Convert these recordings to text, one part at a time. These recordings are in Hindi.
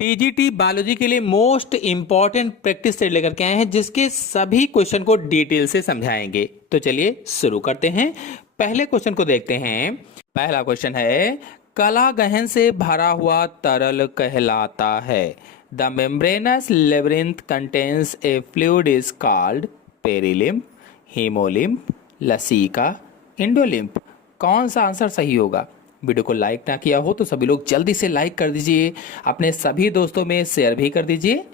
टीजीटी बायोलॉजी के लिए मोस्ट इंपॉर्टेंट प्रैक्टिस सेट लेकर के आए हैं जिसके सभी क्वेश्चन को डिटेल से समझाएंगे। तो चलिए शुरू करते हैं। पहले क्वेश्चन को देखते हैं। पहला क्वेश्चन है, कला गहन से भरा हुआ तरल कहलाता है। The membranous labyrinth contains a fluid is called perilymph, haemolymph, लसीका, इंडोलिम्फ। कौन सा आंसर सही होगा? वीडियो को लाइक ना किया हो तो सभी लोग जल्दी से लाइक कर दीजिए, अपने सभी दोस्तों में शेयर भी कर दीजिए।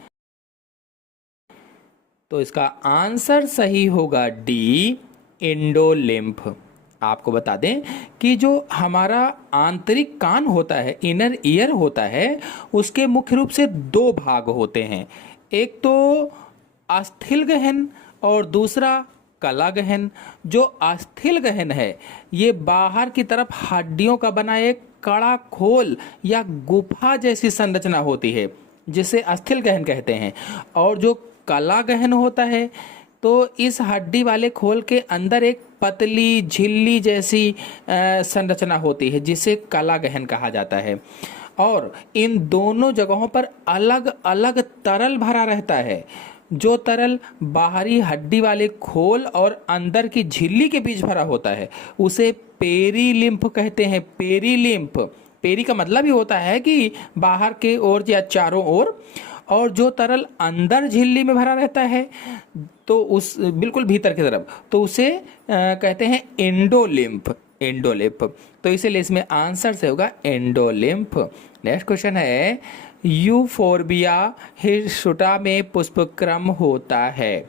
तो इसका आंसर सही होगा डी, इंडोलिम्फ। आपको बता दें कि जो हमारा आंतरिक कान होता है, इनर ईयर होता है, उसके मुख्य रूप से दो भाग होते हैं। एक तो अस्थिल गहन और दूसरा कला गहन। जो अस्थिल गहन है ये बाहर की तरफ हड्डियों का बना एक कड़ा खोल या गुफा जैसी संरचना होती है जिसे अस्थिल गहन कहते हैं। और जो कला गहन होता है तो इस हड्डी वाले खोल के अंदर एक पतली झिल्ली जैसी संरचना होती है जिसे कला गहन कहा जाता है। और इन दोनों जगहों पर अलग अलग तरल भरा रहता है। जो तरल बाहरी हड्डी वाले खोल और अंदर की झिल्ली के बीच भरा होता है उसे पेरीलिम्फ कहते हैं। पेरीलिम्फ, पेरी का मतलब ही होता है कि बाहर के ओर या चारों ओर। और जो तरल अंदर झिल्ली में भरा रहता है तो उस बिल्कुल भीतर की तरफ, तो उसे कहते हैं एंडोलिम्फ। एंडोलिम्फ, तो इसीलिए इसमें आंसर से होगा एंडोलिम्फ। नेक्स्ट क्वेश्चन है, यूफोर्बिया हिरसुटा में पुष्पक्रम होता है।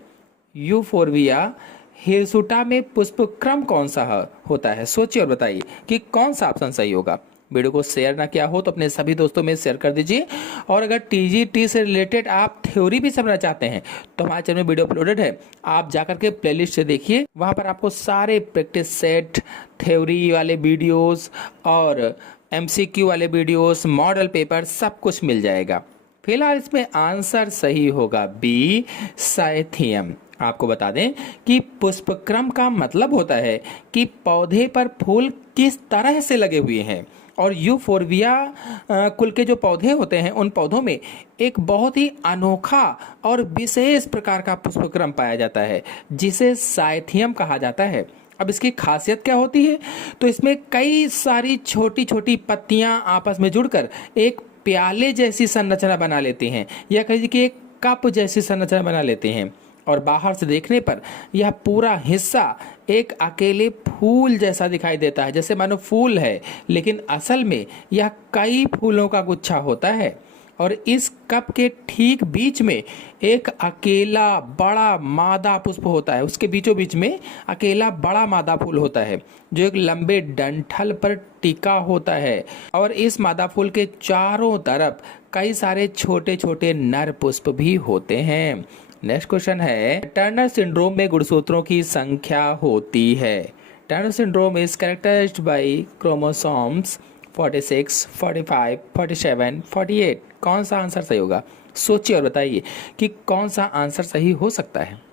यूफोर्बिया हिरसुटा में पुष्पक्रम कौन सा होता है? सोचिए और बताइए कि कौन सा ऑप्शन सही होगा। वीडियो को शेयर ना किया हो तो अपने सभी दोस्तों में शेयर कर दीजिए। और अगर टीजीटी से रिलेटेड आप थ्योरी भी समझना चाहते हैं तो हमारे चैनल में वीडियो अपलोडेड है, आप जाकर के प्लेलिस्ट से देखिए। वहां पर आपको सारे प्रैक्टिस सेट, थ्योरी वाले वीडियोस और एमसीक्यू वाले वीडियोस, मॉडल पेपर सब कुछ मिल जाएगा। फिलहाल इसमें आंसर सही होगा बी, साइथियम। आपको बता दें कि पुष्पक्रम का मतलब होता है कि पौधे पर फूल किस तरह से लगे हुए हैं। और यूफोर्बिया कुल के जो पौधे होते हैं उन पौधों में एक बहुत ही अनोखा और विशेष प्रकार का पुष्पक्रम पाया जाता है जिसे साइथियम कहा जाता है। अब इसकी खासियत क्या होती है? तो इसमें कई सारी छोटी छोटी पत्तियां आपस में जुड़कर एक प्याले जैसी संरचना बना लेती हैं, या कहिए कि एक कप जैसी संरचना बना लेते हैं। और बाहर से देखने पर यह पूरा हिस्सा एक अकेले फूल जैसा दिखाई देता है, जैसे मानो फूल है, लेकिन असल में यह कई फूलों का गुच्छा होता है। और इस कप के ठीक बीच में एक अकेला बड़ा मादा पुष्प होता है। उसके बीचों बीच में अकेला बड़ा मादा फूल होता है जो एक लंबे डंठल पर टिका होता है। और इस मादा फूल के चारों तरफ कई सारे छोटे छोटे नर पुष्प भी होते हैं। नेक्स्ट क्वेश्चन है, टर्नर सिंड्रोम में गुणसूत्रों की संख्या होती है। Turner syndrome is characterised by chromosomes 46, 45, 47, 48। कौन सा आंसर सही होगा? सोचिए और बताइए कि कौन सा आंसर सही हो सकता है।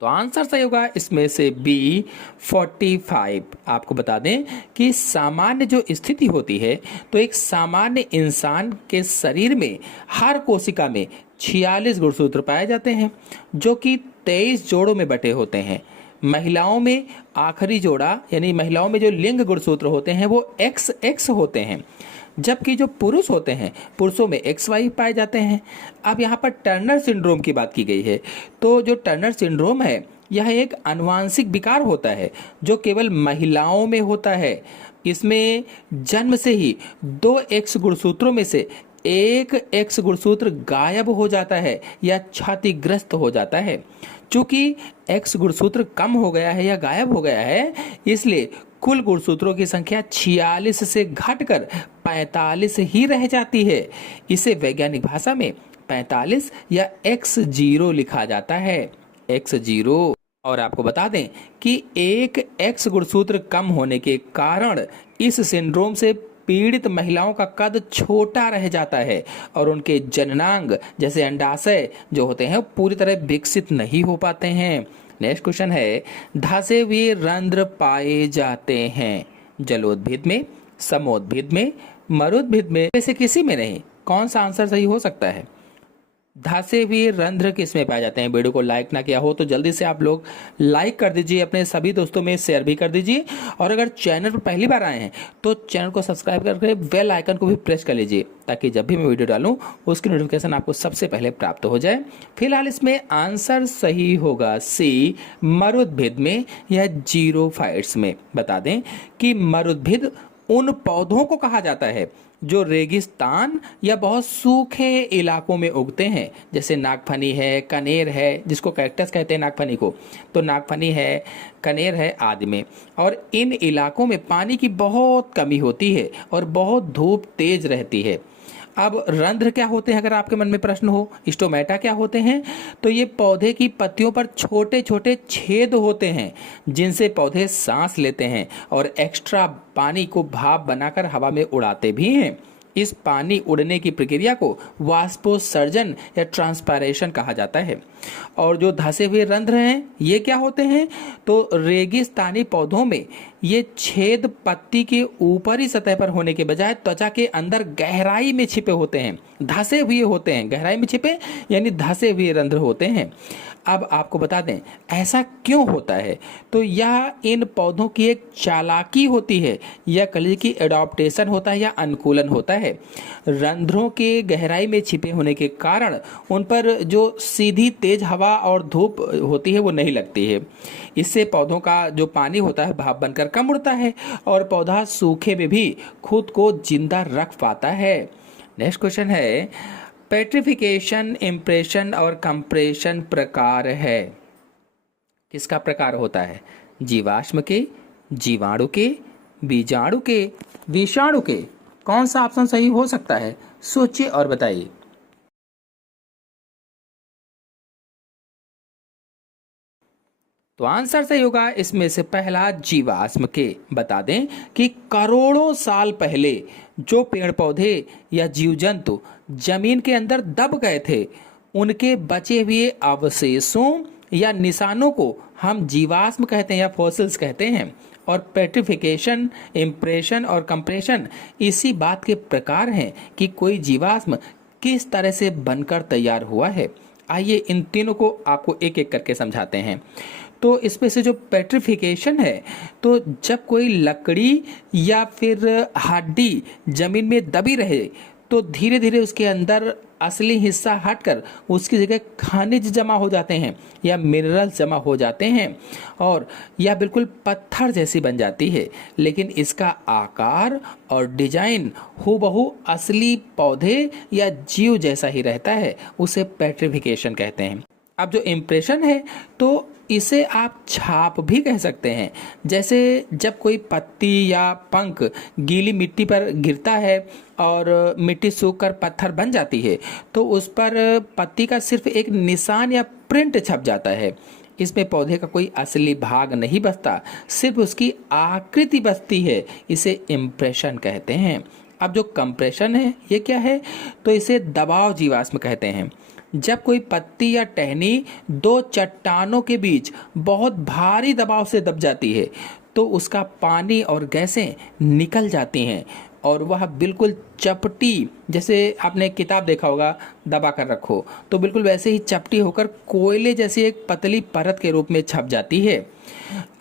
तो आंसर सही होगा इसमें से बी, 45। आपको बता दें कि सामान्य जो स्थिति होती है तो एक सामान्य इंसान के शरीर में हर कोशिका में 46 गुणसूत्र पाए जाते हैं जो कि 23 जोड़ों में बटे होते हैं। महिलाओं में आखिरी जोड़ा यानी महिलाओं में जो लिंग गुणसूत्र होते हैं वो XX होते हैं, जबकि जो पुरुष होते हैं पुरुषों में XY पाए जाते हैं। अब यहाँ पर टर्नर सिंड्रोम की बात की गई है। तो जो टर्नर सिंड्रोम है यह एक आनुवांशिक विकार होता है जो केवल महिलाओं में होता है। इसमें जन्म से ही 2 X गुणसूत्रों में से एक X गुणसूत्र गायब हो जाता है या क्षतिग्रस्त हो जाता है। चूंकि X गुणसूत्र कम हो गया है या गायब हो गया है, इसलिए कुल गुणसूत्रों की संख्या 46 से घटकर 45 ही रह जाती है। इसे वैज्ञानिक भाषा में 45 या X0 लिखा जाता है, X0। और आपको बता दें कि एक X गुणसूत्र कम होने के कारण इस सिंड्रोम से पीड़ित महिलाओं का कद छोटा रह जाता है और उनके जननांग जैसे अंडाशय जो होते हैं पूरी तरह विकसित नहीं हो पाते हैं। नेक्स्ट क्वेश्चन है, धसे हुए रंध्र पाए जाते हैं जलोद्भिद में, समोद्भिद में, मरुद्भिद में से किसी में नहीं। कौन सा आंसर सही हो सकता है? धसे हुए रंध्र किस में पाए जाते हैं? वीडियो को लाइक ना किया हो तो जल्दी से आप लोग लाइक कर दीजिए, अपने सभी दोस्तों में शेयर भी कर दीजिए, और अगर चैनल पर पहली बार आए हैं तो चैनल को सब्सक्राइब करके बेल आइकन को भी प्रेस कर लीजिए, ताकि जब भी मैं वीडियो डालूं उसकी नोटिफिकेशन आपको सबसे पहले प्राप्त हो जाए। फिलहाल इसमें आंसर सही होगा सी, मरुद्भिद में या जीरोफाइट्स में। बता दें कि मरुद्भिद उन पौधों को कहा जाता है जो रेगिस्तान या बहुत सूखे इलाकों में उगते हैं, जैसे नागफनी है, कनेर है, जिसको कैक्टस कहते हैं नागफनी को, तो नागफनी है, कनेर है आदि में। और इन इलाकों में पानी की बहुत कमी होती है और बहुत धूप तेज रहती है। अब रंध्र क्या होते हैं, अगर आपके मन में प्रश्न हो, स्टोमेटा क्या होते हैं, तो ये पौधे की पत्तियों पर छोटे छोटे छेद होते हैं जिनसे पौधे सांस लेते हैं और एक्स्ट्रा पानी को भाप बनाकर हवा में उड़ाते भी हैं। इस पानी उड़ने की प्रक्रिया को वाष्पोत्सर्जन या ट्रांसपायरेशन कहा जाता है। और जो धसे हुए रंध्र हैं ये क्या होते हैं, तो रेगिस्तानी पौधों में ये छेद पत्ती के ऊपरी सतह पर होने के बजाय त्वचा के अंदर गहराई में छिपे होते हैं, धसे हुए होते हैं, गहराई में छिपे यानी धसे हुए रंध्र होते हैं। अब आपको बता दें ऐसा क्यों होता है, तो यह इन पौधों की एक चालाकी होती है, या कह लीजिए कि एडॉप्टेशन होता है या अनुकूलन होता है। रंध्रों के गहराई में छिपे होने के कारण उन पर जो सीधी तेज हवा और धूप होती है वो नहीं लगती है। इससे पौधों का जो पानी होता है भाप बनकर कम उड़ता है और पौधा सूखे में भी खुद को जिंदा रख पाता है। नेक्स्ट क्वेश्चन है, पेट्रिफिकेशन, इम्प्रेशन और कंप्रेशन प्रकार है, किसका प्रकार होता है? जीवाश्म के, जीवाणु के, बीजाणु के, विषाणु के? कौन सा ऑप्शन सही हो सकता है? सोचिए और बताइए। तो आंसर सही होगा इसमें से पहला, जीवाश्म के। बता दें कि करोड़ों साल पहले जो पेड़ पौधे या जीव जंतु जमीन के अंदर दब गए थे, उनके बचे हुए अवशेषों या निशानों को हम जीवाश्म कहते हैं या फॉसिल्स कहते हैं। और पेट्रिफिकेशन, इम्प्रेशन और कंप्रेशन इसी बात के प्रकार हैं कि कोई जीवाश्म किस तरह से बनकर तैयार हुआ है। आइए इन तीनों को आपको एक एक करके समझाते हैं। तो इसमें से जो पेट्रिफिकेशन है, तो जब कोई लकड़ी या फिर हड्डी जमीन में दबी रहे तो धीरे धीरे उसके अंदर असली हिस्सा हटकर उसकी जगह खनिज जमा हो जाते हैं या मिनरल्स जमा हो जाते हैं, और यह बिल्कुल पत्थर जैसी बन जाती है, लेकिन इसका आकार और डिजाइन हूबहू असली पौधे या जीव जैसा ही रहता है। उसे पेट्रिफिकेशन कहते हैं। अब जो इम्प्रेशन है तो इसे आप छाप भी कह सकते हैं। जैसे जब कोई पत्ती या पंख गीली मिट्टी पर गिरता है और मिट्टी सूखकर पत्थर बन जाती है, तो उस पर पत्ती का सिर्फ एक निशान या प्रिंट छप जाता है। इसमें पौधे का कोई असली भाग नहीं बचता, सिर्फ उसकी आकृति बचती है। इसे इम्प्रेशन कहते हैं। अब जो कंप्रेशन है ये क्या है, तो इसे दबाव जीवाश्म कहते हैं। जब कोई पत्ती या टहनी दो चट्टानों के बीच बहुत भारी दबाव से दब जाती है तो उसका पानी और गैसें निकल जाती हैं और वह बिल्कुल चपटी, जैसे आपने किताब देखा होगा दबा कर रखो, तो बिल्कुल वैसे ही चपटी होकर कोयले जैसी एक पतली परत के रूप में छप जाती है।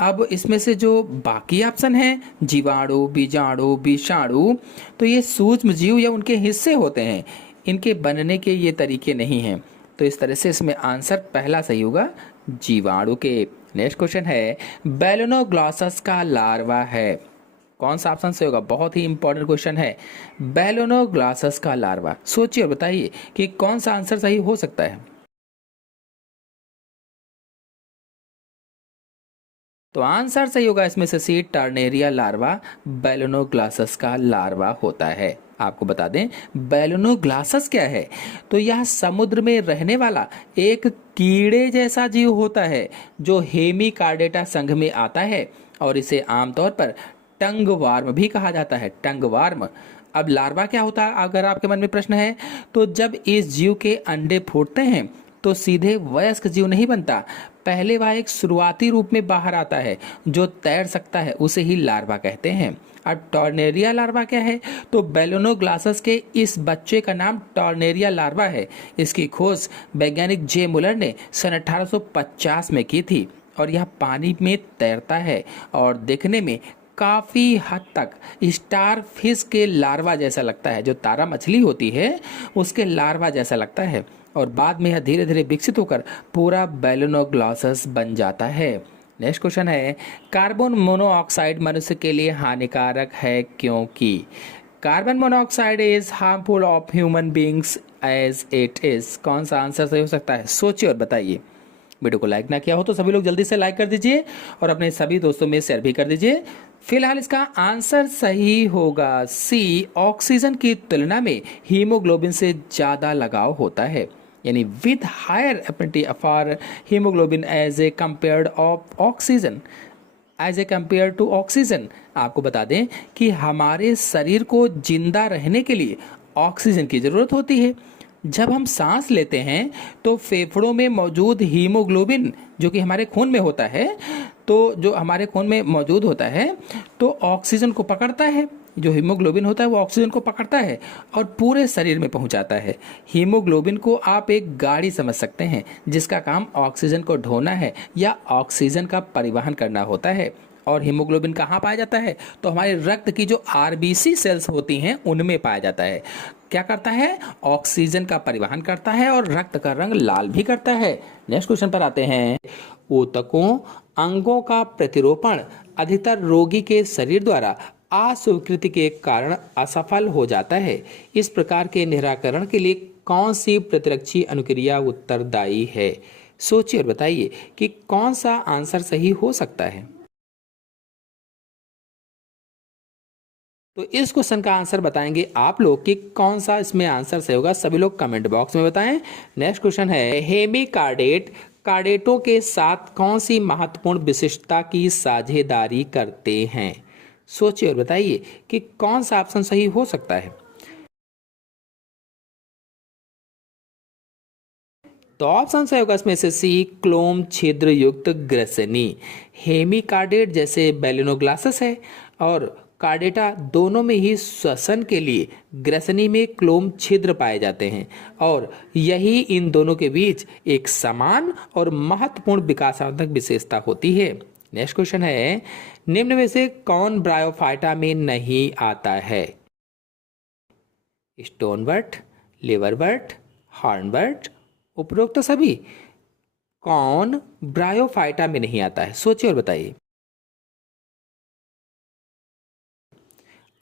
अब इसमें से जो बाकी ऑप्शन है, जीवाणु, बीजाणु, विषाणु, तो ये सूक्ष्म जीव या उनके हिस्से होते हैं। इनके बनने के ये तरीके नहीं हैं, तो इस तरह से इसमें आंसर पहला सही होगा, जीवाणु के। नेक्स्ट क्वेश्चन है, बेलोनोग्लॉसस का लार्वा है, कौन सा ऑप्शन सही होगा? बहुत ही इंपॉर्टेंट क्वेश्चन है। बेलोनोग्लॉसस का लार्वा, सोचिए और बताइए कि कौन सा आंसर सही हो सकता है। तो आंसर सही होगा इसमें से सी, टर्नेरिया लार्वा बेलोनोग्लॉसस का लार्वा होता है। आपको बता दें बेलोनोग्लॉसस क्या है, तो यह समुद्र में रहने वाला एक कीड़े जैसा जीव होता है जो हेमिकार्डेटा संघ में आता है, और इसे आमतौर पर टंग वार्म भी कहा जाता है, टंग वार्म। अब लार्वा क्या होता है, अगर आपके मन में प्रश्न है, तो जब इस जीव के अंडे फूटते हैं तो सीधे वयस्क जीव नहीं बनता, पहले वह एक शुरुआती रूप में बाहर आता है जो तैर सकता है, उसे ही लार्वा कहते हैं। अब टॉर्नेरिया लार्वा क्या है? तो बेलोनोग्लासस के इस बच्चे का नाम टॉर्नेरिया लार्वा है। इसकी खोज वैज्ञानिक जे मुलर ने सन 1850 में की थी और यह पानी में तैरता है और देखने में काफ़ी हद तक स्टार फिश के लार्वा जैसा लगता है। जो तारा मछली होती है उसके लार्वा जैसा लगता है और बाद में यह धीरे धीरे विकसित होकर पूरा बेलोनोग्लासस बन जाता है। नेक्स्ट क्वेश्चन है, कार्बन मोनोऑक्साइड मनुष्य के लिए हानिकारक है क्योंकि? Carbon monoxide is harmful of human beings as it is. कौन सा आंसर सही हो सकता है? सोचिए और बताइए। वीडियो को लाइक ना किया हो तो सभी लोग जल्दी से लाइक कर दीजिए और अपने सभी दोस्तों में शेयर भी कर दीजिए। फिलहाल इसका आंसर सही होगा सी, ऑक्सीजन की तुलना में हीमोग्लोबिन से ज़्यादा लगाव होता है, यानी with higher affinity for haemoglobin as a compared of oxygen, as a compare to oxygen. आपको बता दें कि हमारे शरीर को जिंदा रहने के लिए ऑक्सीजन की ज़रूरत होती है। जब हम सांस लेते हैं तो फेफड़ों में मौजूद हीमोग्लोबिन जो कि हमारे खून में होता है, तो जो हमारे खून में मौजूद होता है तो ऑक्सीजन को पकड़ता है। जो हीमोग्लोबिन होता है वो ऑक्सीजन को पकड़ता है और पूरे शरीर में पहुंचाता है। हीमोग्लोबिन को आप एक गाड़ी समझ सकते हैं जिसका काम ऑक्सीजन को ढोना है या ऑक्सीजन का परिवहन करना होता है। और हीमोग्लोबिन कहाँ पाया जाता है? तो हमारे रक्त की जो आरबीसी सेल्स होती हैं उनमें पाया जाता है। क्या करता है? ऑक्सीजन का परिवहन करता है और रक्त का रंग लाल भी करता है। नेक्स्ट क्वेश्चन पर आते हैं। ऊतकों अंगों का प्रतिरोपण अधिकतर रोगी के शरीर द्वारा अस्वीकृति के कारण असफल हो जाता है। इस प्रकार के निराकरण के लिए कौन सी प्रतिरक्षी अनुक्रिया उत्तरदायी है? सोचिए और बताइए कि कौन सा आंसर सही हो सकता है। तो इस क्वेश्चन का आंसर बताएंगे आप लोग कि कौन सा इसमें आंसर सही होगा। सभी लोग कमेंट बॉक्स में बताएं। नेक्स्ट क्वेश्चन है, हेमिकार्डेट कार्डेटों के साथ कौन सी महत्वपूर्ण विशिष्टता की साझेदारी करते हैं? सोचिए और बताइए कि कौन सा ऑप्शन सही हो सकता है। तो ऑप्शन सही होगा इसमें से सी, क्लोम छिद्र युक्त ग्रसनी। हेमिकार्डेट जैसे बेलिनोग्लासस है और कार्डेटा दोनों में ही श्वसन के लिए ग्रसनी में क्लोम छिद्र पाए जाते हैं और यही इन दोनों के बीच एक समान और महत्वपूर्ण विकासात्मक विशेषता होती है। नेक्स्ट क्वेश्चन है, निम्न में से कौन ब्रायोफाइटा में नहीं आता है? स्टोनवर्ट, लिवरवर्ट, हॉर्नवर्ट, उपरोक्त सभी कौन ब्रायोफाइटा में नहीं आता है? सोचिए और बताइए।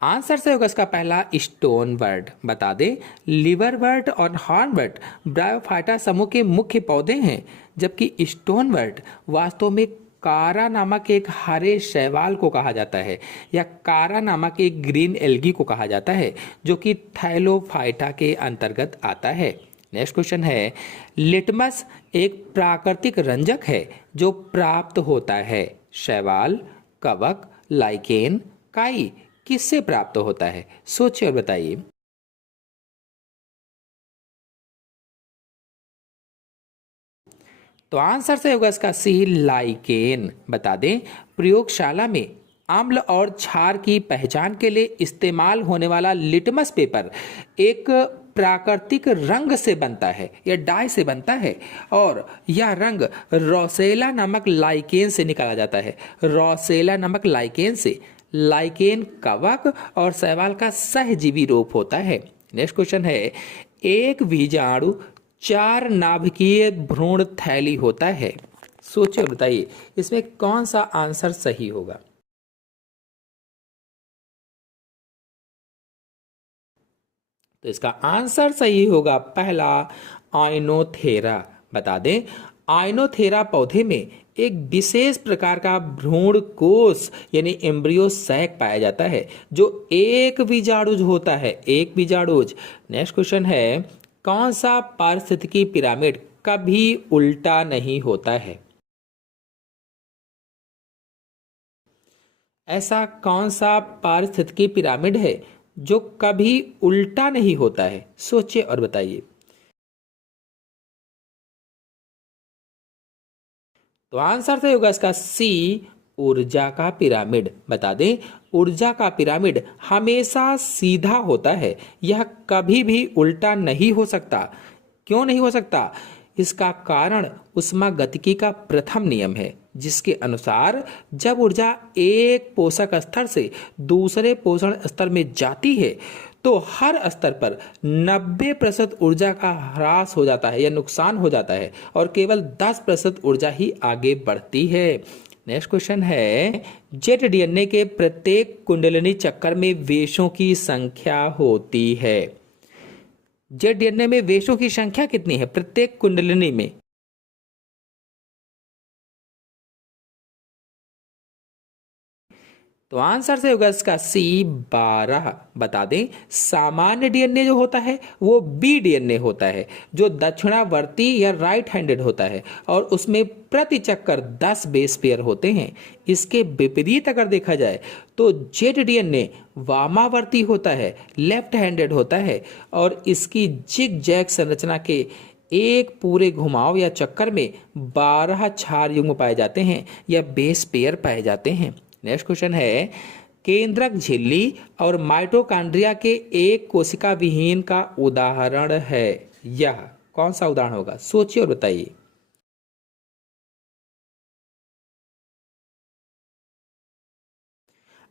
आंसर से होगा इसका पहला स्टोन वर्ड। बता दें लिवर वर्ड और हॉर्न वर्ड ब्रायोफाइटा समूह के मुख्य पौधे हैं, जबकि स्टोन वर्ड वास्तव में कारा नामक एक हरे शैवाल को कहा जाता है या कारा नामक एक ग्रीन एल्गी को कहा जाता है जो कि थैलोफाइटा के अंतर्गत आता है। नेक्स्ट क्वेश्चन है, लिटमस एक प्राकृतिक रंजक है जो प्राप्त होता है शैवाल, कवक, लाइकेन, काई किससे प्राप्त होता है? सोचिए और बताइए। तो आंसर से होगा इसका सी, लाइकेन। बता दें प्रयोगशाला में अम्ल और क्षार की पहचान के लिए इस्तेमाल होने वाला लिटमस पेपर एक प्राकृतिक रंग से बनता है या डाई से बनता है और यह रंग रोसेला नामक लाइकेन से निकाला जाता है। रोसेला नामक लाइकेन से। लाइकेन कवक और शैवाल का सहजीवी रूप होता है। नेक्स्ट क्वेश्चन है, एक बीजाणु 4 नाभिकीय भ्रूण थैली होता है। सोचिए और बताइए इसमें कौन सा आंसर सही होगा। तो इसका आंसर सही होगा पहला, आइनोथेरा। बता दें आइनोथेरा पौधे में एक विशेष प्रकार का भ्रूण कोष यानी एम्ब्रियो सैक पाया जाता है जो एक बीजाणुज होता है, एक बीजाणुज। नेक्स्ट क्वेश्चन है, कौन सा पारिस्थितिकी पिरामिड कभी उल्टा नहीं होता है? ऐसा कौन सा पारिस्थितिकी पिरामिड है जो कभी उल्टा नहीं होता है? सोचिए और बताइए। तो आंसर सही होगा इसका सी, ऊर्जा का पिरामिड। बता दें, ऊर्जा का पिरामिड हमेशा सीधा होता है, यह कभी भी उल्टा नहीं हो सकता। क्यों नहीं हो सकता? इसका कारण ऊष्मागतिकी का प्रथम नियम है, जिसके अनुसार जब ऊर्जा एक पोषक स्तर से दूसरे पोषण स्तर में जाती है तो हर स्तर पर 90% ऊर्जा का ह्रास हो जाता है या नुकसान हो जाता है और केवल 10% ऊर्जा ही आगे बढ़ती है। नेक्स्ट क्वेश्चन है, जेट डीएनए के प्रत्येक कुंडलिनी चक्कर में वेशों की संख्या होती है। जेट डीएनए में वेशों की संख्या कितनी है प्रत्येक कुंडलिनी में? तो आंसर से होगा इसका सी, 12। बता दें, सामान्य डीएनए जो होता है वो बी डीएनए होता है, जो दक्षिणावर्ती या राइट हैंडेड होता है और उसमें प्रति चक्कर 10 बेस पेयर होते हैं। इसके विपरीत अगर देखा जाए तो जेड डीएनए वामावर्ती होता है, लेफ्ट हैंडेड होता है और इसकी जिग जैग संरचना के एक पूरे घुमाव या चक्कर में 12 क्षार युग्म पाए जाते हैं या बेस पेयर पाए जाते हैं। नेक्स्ट क्वेश्चन है, केंद्रक झिल्ली और माइटोकॉन्ड्रिया के एक कोशिका विहीन का उदाहरण है। यह कौन सा उदाहरण होगा? सोचिए और बताइए।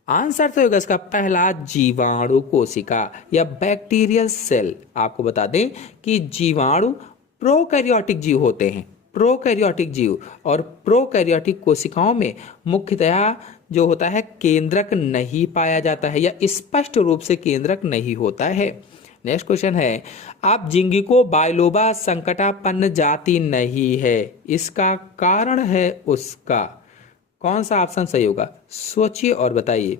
आंसर तो होगा इसका पहला, जीवाणु कोशिका या बैक्टीरियल सेल। आपको बता दें कि जीवाणु प्रोकैरियोटिक जीव होते हैं। प्रोकैरियोटिक जीव और प्रोकैरियोटिक कोशिकाओं में मुख्यतः जो होता है केंद्रक नहीं पाया जाता है या स्पष्ट रूप से केंद्रक नहीं होता है। नेक्स्ट क्वेश्चन है, आप जिंगिको बाइलोबा संकटापन्न जाति नहीं है, इसका कारण है उसका। कौन सा ऑप्शन सही होगा? सोचिए और बताइए।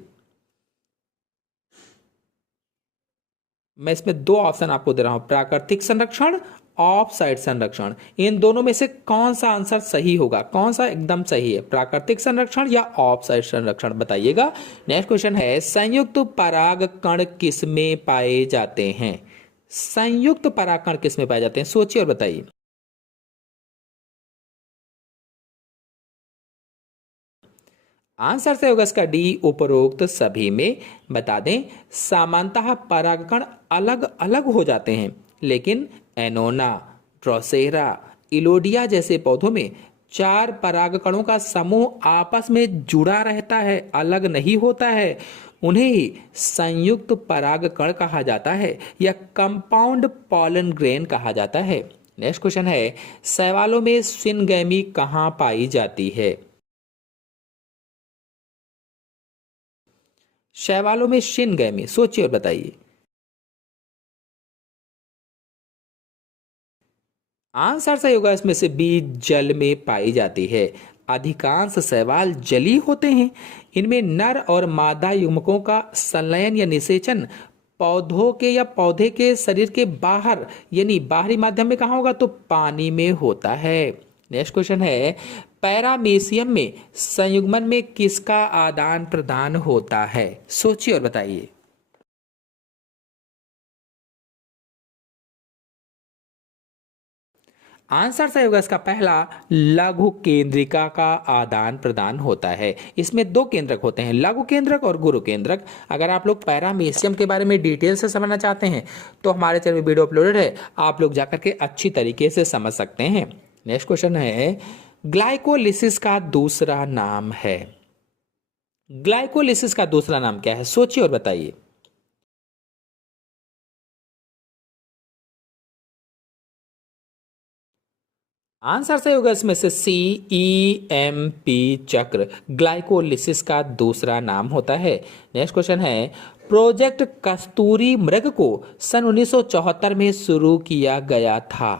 मैं इसमें दो ऑप्शन आपको दे रहा हूं, प्राकृतिक संरक्षण, ऑफ साइड संरक्षण। इन दोनों में से कौन सा आंसर सही होगा? कौन सा एकदम सही है, प्राकृतिक संरक्षण या ऑफ साइड संरक्षण? बताइएगा। नेक्स्ट क्वेश्चन है, संयुक्त पराग कण किस में पाए जाते हैं? संयुक्त पराग कण किस में पाए जाते हैं? सोचिए और बताइए। आंसर से होगा इसका डी, उपरोक्त सभी में। बता दें, सामान्यतः परागकण अलग अलग हो जाते हैं, लेकिन एनोना, ड्रोसेरा, इलोडिया जैसे पौधों में 4 परागकणों का समूह आपस में जुड़ा रहता है, अलग नहीं होता है। उन्हें ही संयुक्त परागकण कहा जाता है या कंपाउंड पॉलन ग्रेन कहा जाता है। नेक्स्ट क्वेश्चन है, शैवालों में सिनगैमी कहाँ पाई जाती है? शैवालों में सिनगैमी, सोचिए और बताइए। आंसर सही होगा इसमें से बी, जल में पाई जाती है। अधिकांश शैवाल जलीय होते हैं। इनमें नर और मादा युग्मकों का संलयन या निषेचन पौधों के या पौधे के शरीर के बाहर यानी बाहरी माध्यम में कहाँ होगा? तो पानी में होता है। नेक्स्ट क्वेश्चन है, पैरामीशियम में संयुग्मन में किसका आदान प्रदान होता है? सोचिए और बताइए। आंसर सही होगा इसका पहला, लघु केंद्रिका का आदान प्रदान होता है। इसमें 2 केंद्रक होते हैं, लघु केंद्रक और गुरु केंद्रक। अगर आप लोग पैरामीशियम के बारे में डिटेल से समझना चाहते हैं तो हमारे चैनल में वीडियो अपलोडेड है, आप लोग जाकर के अच्छी तरीके से समझ सकते हैं। नेक्स्ट क्वेश्चन है, ग्लाइकोलिसिस का दूसरा नाम है। ग्लाइकोलिसिस का दूसरा नाम क्या है? सोचिए और बताइए। आंसर सही होगा इसमें से सी, EMP चक्र ग्लाइकोलिसिस का दूसरा नाम होता है। नेक्स्ट क्वेश्चन है, प्रोजेक्ट कस्तूरी मृग को सन 1974 में शुरू किया गया था।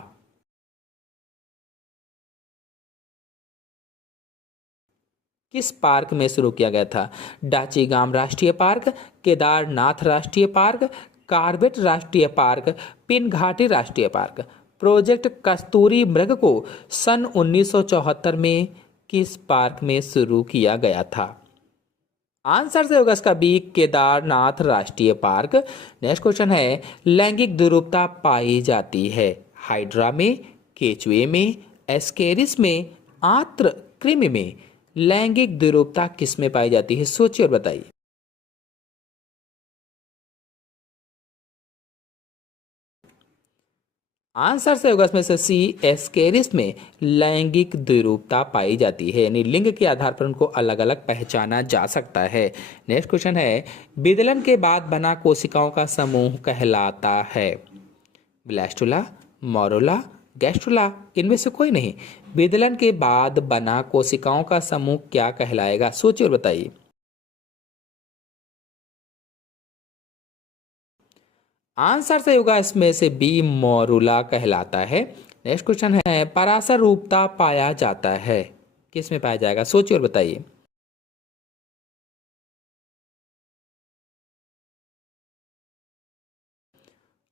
किस पार्क में शुरू किया गया था? डाचीगाम राष्ट्रीय पार्क, केदारनाथ राष्ट्रीय पार्क, कार्बेट राष्ट्रीय पार्क, पिनघाटी राष्ट्रीय पार्क। प्रोजेक्ट कस्तूरी मृग को सन 1974 में किस पार्क में शुरू किया गया था? आंसर से होगा इसका बी, केदारनाथ राष्ट्रीय पार्क। नेक्स्ट क्वेश्चन है, लैंगिक द्विरूपता पाई जाती है हाइड्रा में, केचुए में, एस्केरिस में, आंत्र कृमि में लैंगिक द्विरूपता किस में पाई जाती है? सोचिए और बताइए। आंसर से होगा इसमें से सी, एस्केरिस में लैंगिक द्विरूपता पाई जाती है, यानी लिंग के आधार पर उनको अलग अलग पहचाना जा सकता है। नेक्स्ट क्वेश्चन है, विदलन के बाद बना कोशिकाओं का समूह कहलाता है? ब्लास्टुला, मोरुला, गैस्ट्रुला, इनमें से कोई नहीं। विदलन के बाद बना कोशिकाओं का समूह क्या कहलाएगा? सोचिए और बताइए। आंसर सही होगा इसमें से बी, मोरुला कहलाता है। नेक्स्ट क्वेश्चन है, पराशर रूपता पाया जाता है, किस में पाया जाएगा? सोचिए और बताइए।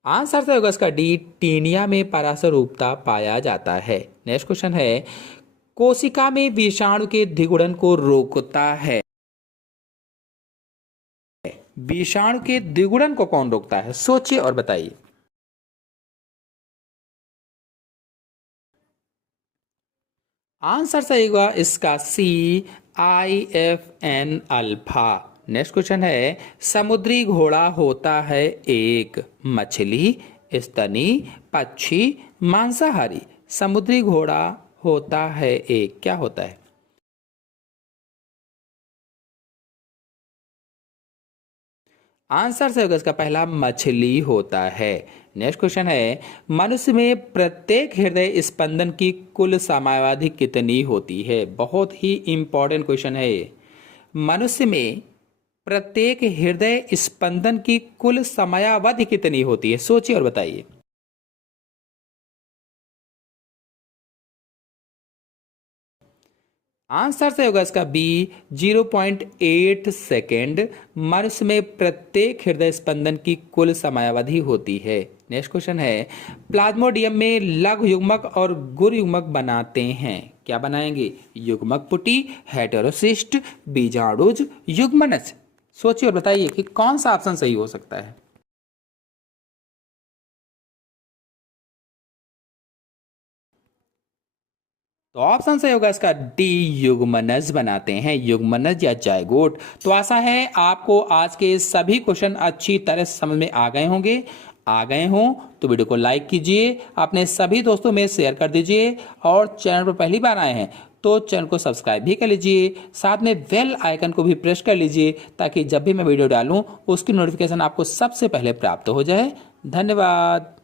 आंसर सही होगा इसका डी, टीनिया में पराशर रूपता पाया जाता है। नेक्स्ट क्वेश्चन है, कोशिका में विषाणु के द्विगुणन को रोकता है? विषाणु के द्विगुणन को कौन रोकता है? सोचिए और बताइए। आंसर सही होगा इसका सी, IFN अल्फा। नेक्स्ट क्वेश्चन है, समुद्री घोड़ा होता है एक मछली, स्तनी, पक्षी, मांसाहारी। समुद्री घोड़ा होता है एक, क्या होता है? आंसर सही होगा इसका पहला, मछली होता है। नेक्स्ट क्वेश्चन है, मनुष्य में प्रत्येक हृदय स्पंदन की कुल समयावधि कितनी होती है? बहुत ही इंपॉर्टेंट क्वेश्चन है ये। मनुष्य में प्रत्येक हृदय स्पंदन की कुल समयावधि कितनी होती है? सोचिए और बताइए। आंसर से होगा इसका बी, 0.8 सेकेंड मनुष्य में प्रत्येक हृदय स्पंदन की कुल समयावधि होती है। नेक्स्ट क्वेश्चन है, प्लाज्मोडियम में लघु युग्मक और गुरु युग्मक बनाते हैं, क्या बनाएंगे? युग्मक पुटी, हेटेरोसिस्ट, बीजाणुज, युग्मनज। सोचिए और बताइए कि कौन सा ऑप्शन सही हो सकता है। तो ऑप्शन सही होगा इसका डी, युग्मनज बनाते हैं, युग्मनज या जायगोट। तो आशा है आपको आज के सभी क्वेश्चन अच्छी तरह से समझ में आ गए होंगे। आ गए हों तो वीडियो को लाइक कीजिए, अपने सभी दोस्तों में शेयर कर दीजिए, और चैनल पर पहली बार आए हैं तो चैनल को सब्सक्राइब भी कर लीजिए, साथ में बेल आइकन को भी प्रेस कर लीजिए, ताकि जब भी मैं वीडियो डालूं उसकी नोटिफिकेशन आपको सबसे पहले प्राप्त हो जाए। धन्यवाद।